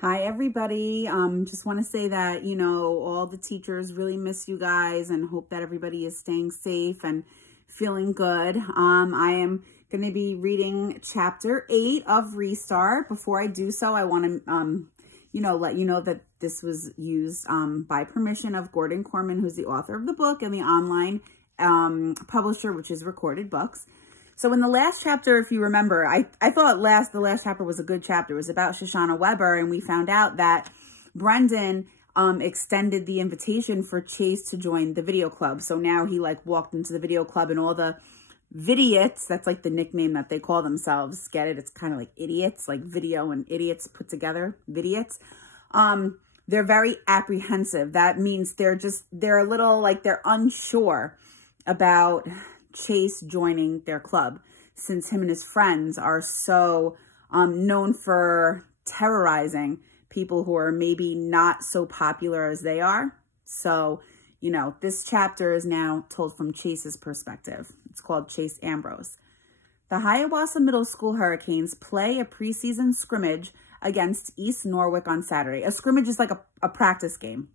Hi, everybody. Just want to say that, all the teachers really miss you guys and hope that everybody is staying safe and feeling good. I am going to be reading chapter 8 of Restart. Before I do so, I want to, let you know that this was used by permission of Gordon Korman, who's the author of the book, and the online publisher, which is Recorded Books. So in the last chapter, if you remember, I thought the last chapter was a good chapter. It was about Shoshana Weber, and we found out that Brendan extended the invitation for Chase to join the video club. So now he walked into the video club, and all the vidiots, that's like the nickname that they call themselves. Get it? It's kind of like idiots, like video and idiots put together, vidiots. They're very apprehensive. That means they're a little they're unsure about Chase joining their club, since him and his friends are so known for terrorizing people who are maybe not so popular as they are. So, this chapter is now told from Chase's perspective. It's called Chase Ambrose. The Hiawassee Middle School Hurricanes play a preseason scrimmage against East Norwich on Saturday. A scrimmage is like a practice game.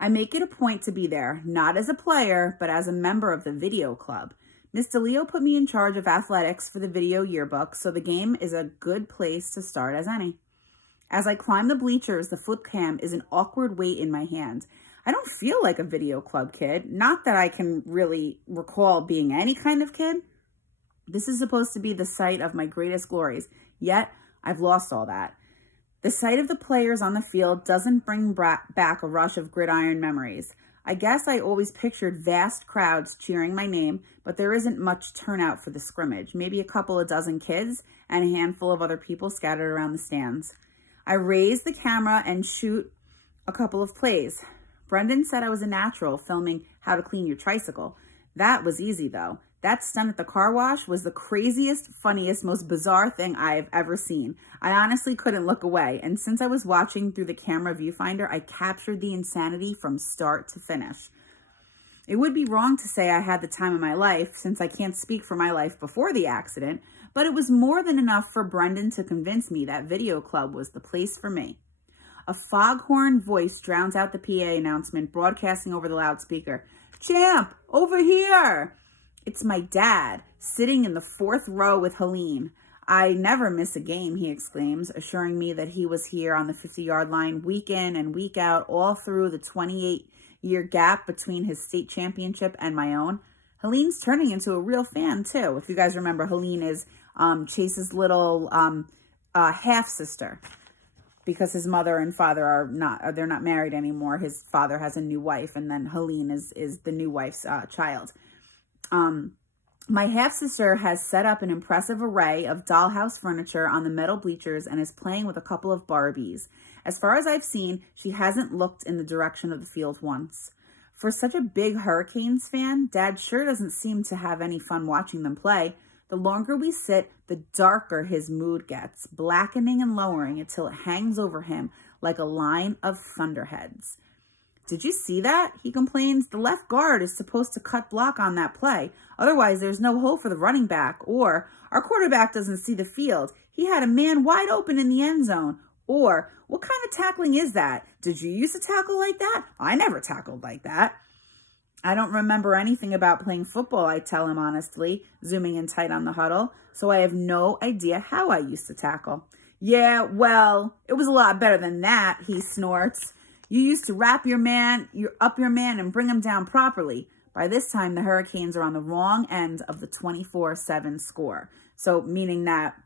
I make it a point to be there, not as a player, but as a member of the video club. Miss DeLeo put me in charge of athletics for the video yearbook, so the game is a good place to start as any. As I climb the bleachers, the foot cam is an awkward weight in my hand. I don't feel like a video club kid, not that I can really recall being any kind of kid. This is supposed to be the site of my greatest glories, yet I've lost all that. The sight of the players on the field doesn't bring back a rush of gridiron memories. I guess I always pictured vast crowds cheering my name, but there isn't much turnout for the scrimmage. Maybe a couple of dozen kids and a handful of other people scattered around the stands. I raise the camera and shoot a couple of plays. Brendan said I was a natural filming how to clean your tricycle. That was easy, though. That stunt at the car wash was the craziest, funniest, most bizarre thing I've ever seen. I honestly couldn't look away, and since I was watching through the camera viewfinder, I captured the insanity from start to finish. It would be wrong to say I had the time of my life, since I can't speak for my life before the accident, but it was more than enough for Brendan to convince me that video club was the place for me. A foghorn voice drowns out the PA announcement, broadcasting over the loudspeaker. "Champ, over here!" It's my dad, sitting in the 4th row with Helene. "I never miss a game," he exclaims, assuring me that he was here on the 50-yard line week in and week out, all through the 28-year gap between his state championship and my own. Helene's turning into a real fan, too. If you guys remember, Helene is Chase's little half-sister, because his mother and father they're not married anymore. His father has a new wife, and then Helene is the new wife's child. My half-sister has set up an impressive array of dollhouse furniture on the metal bleachers and is playing with a couple of Barbies. As far as I've seen, she hasn't looked in the direction of the field once. For such a big Hurricanes fan, Dad sure doesn't seem to have any fun watching them play. The longer we sit, the darker his mood gets, blackening and lowering until it hangs over him like a line of thunderheads. "Did you see that?" he complains. "The left guard is supposed to cut block on that play. Otherwise, there's no hole for the running back." Or, "Our quarterback doesn't see the field. He had a man wide open in the end zone." Or, "What kind of tackling is that? Did you used to tackle like that? I never tackled like that." I don't remember anything about playing football, I tell him honestly, zooming in tight on the huddle, so I have no idea how I used to tackle. "Yeah, well, it was a lot better than that," he snorts. "You used to wrap your man and bring him down properly." By this time, the Hurricanes are on the wrong end of the 24-7 score. So meaning that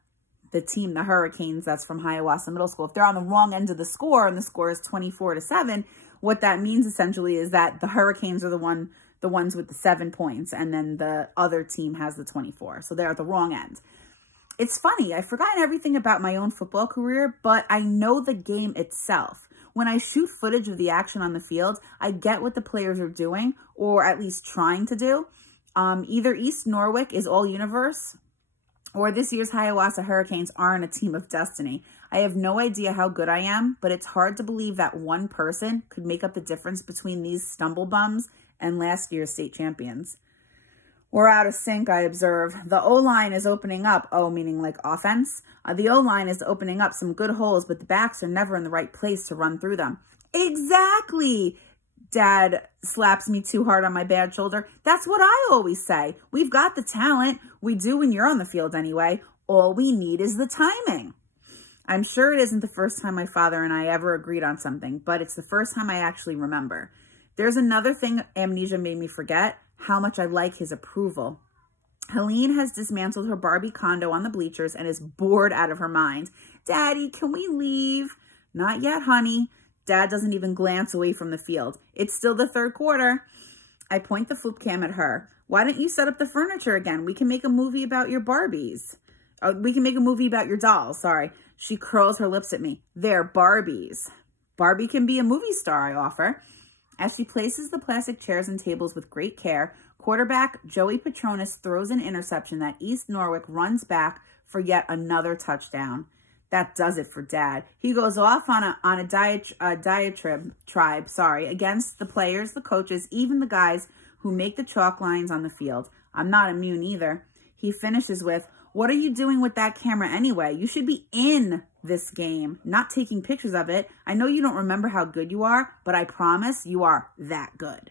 the team, the Hurricanes, that's from Hiawassee Middle School, if they're on the wrong end of the score and the score is 24-7, what that means essentially is that the Hurricanes are the ones with the 7 points, and then the other team has the 24. So they're at the wrong end. It's funny, I've forgotten everything about my own football career, but I know the game itself. When I shoot footage of the action on the field, I get what the players are doing, or at least trying to do. Either East Norwich is all universe, or this year's Hiawassee Hurricanes aren't a team of destiny. I have no idea how good I am, but it's hard to believe that one person could make up the difference between these stumble bums and last year's state champions. We're out of sync, I observe. The O-line is opening up. O meaning like offense. The O-line is opening up some good holes, but the backs are never in the right place to run through them. Exactly. Dad slaps me too hard on my bad shoulder. That's what I always say. We've got the talent. We do when you're on the field anyway. All we need is the timing. I'm sure it isn't the first time my father and I ever agreed on something, but it's the first time I actually remember. There's another thing amnesia made me forget, how much I like his approval. Helene has dismantled her Barbie condo on the bleachers and is bored out of her mind. Daddy, can we leave? Not yet, honey. Dad doesn't even glance away from the field. It's still the third quarter. I point the flip cam at her. Why don't you set up the furniture again? We can make a movie about your Barbies. We can make a movie about your dolls, sorry. She curls her lips at me. They're Barbies. Barbie can be a movie star, I offer. As she places the plastic chairs and tables with great care, quarterback Joey Petronas throws an interception that East Norwich runs back for yet another touchdown. That does it for Dad. He goes off on a diatribe against the players, the coaches, even the guys who make the chalk lines on the field. I'm not immune either. He finishes with, what are you doing with that camera anyway? You should be in this game, not taking pictures of it. I know you don't remember how good you are, but I promise you are that good.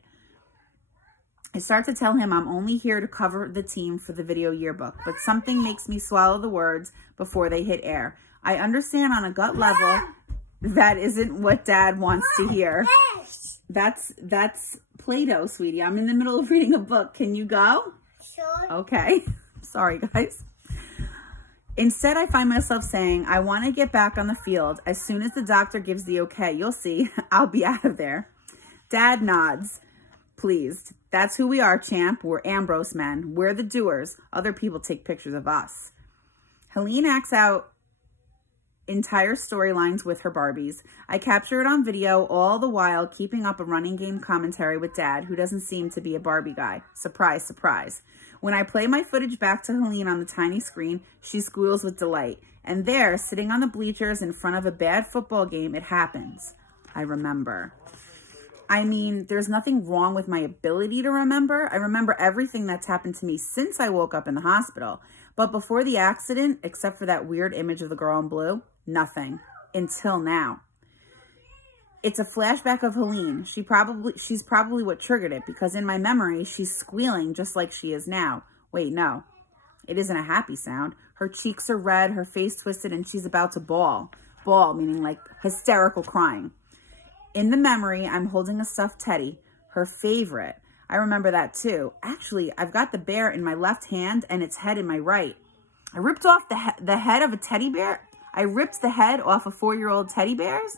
I start to tell him I'm only here to cover the team for the video yearbook, but something makes me swallow the words before they hit air. I understand on a gut level that isn't what Dad wants to hear. That's Play-Doh, sweetie. I'm in the middle of reading a book. Can you go? Sure. Okay. Sorry, guys. Instead, I find myself saying, I want to get back on the field. As soon as the doctor gives the okay, you'll see, I'll be out of there. Dad nods, pleased. That's who we are, champ. We're Ambrose men. We're the doers. Other people take pictures of us. Helene acts out entire storylines with her Barbies. I capture it on video, all the while keeping up a running game commentary with Dad, who doesn't seem to be a Barbie guy. Surprise, surprise. When I play my footage back to Helene on the tiny screen, she squeals with delight. And there, sitting on the bleachers in front of a bad football game, it happens. I remember. I mean, there's nothing wrong with my ability to remember. I remember everything that's happened to me since I woke up in the hospital. But before the accident, except for that weird image of the girl in blue, nothing. Until now. It's a flashback of Helene. She's probably what triggered it, because in my memory, she's squealing just like she is now. Wait, no. It isn't a happy sound. Her cheeks are red, her face twisted, and she's about to bawl. Bawl, meaning like hysterical crying. In the memory, I'm holding a stuffed teddy, her favorite. I remember that too. Actually, I've got the bear in my left hand and its head in my right. I ripped off the head of a teddy bear. I ripped the head off of 4-year-old teddy bears.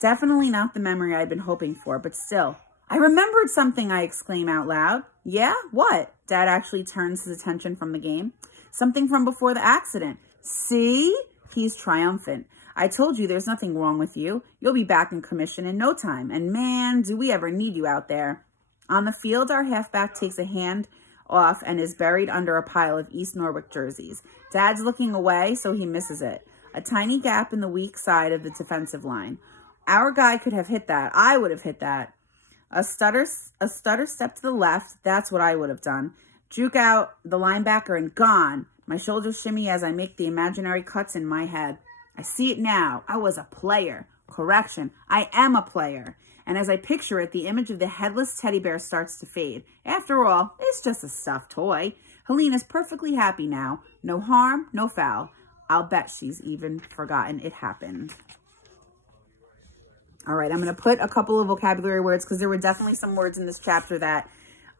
Definitely not the memory I'd been hoping for, but still. I remembered something, I exclaim out loud. Yeah? What? Dad actually turns his attention from the game. Something from before the accident. See? He's triumphant. I told you there's nothing wrong with you. You'll be back in commission in no time. And man, do we ever need you out there. On the field, our halfback takes a hand off and is buried under a pile of East Norwich jerseys. Dad's looking away, so he misses it. A tiny gap in the weak side of the defensive line. Our guy could have hit that. I would have hit that. A stutter step to the left. That's what I would have done. Juke out the linebacker and gone. My shoulders shimmy as I make the imaginary cuts in my head. I see it now. I was a player. Correction. I am a player. And as I picture it, the image of the headless teddy bear starts to fade. After all, it's just a stuffed toy. Helene is perfectly happy now. No harm, no foul. I'll bet she's even forgotten it happened. All right, I'm going to put a couple of vocabulary words because there were definitely some words in this chapter that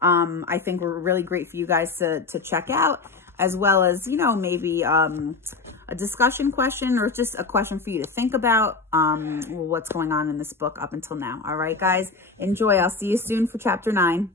I think were really great for you guys to check out, as well as, you know, maybe a discussion question or just a question for you to think about what's going on in this book up until now. All right, guys, enjoy. I'll see you soon for chapter 9.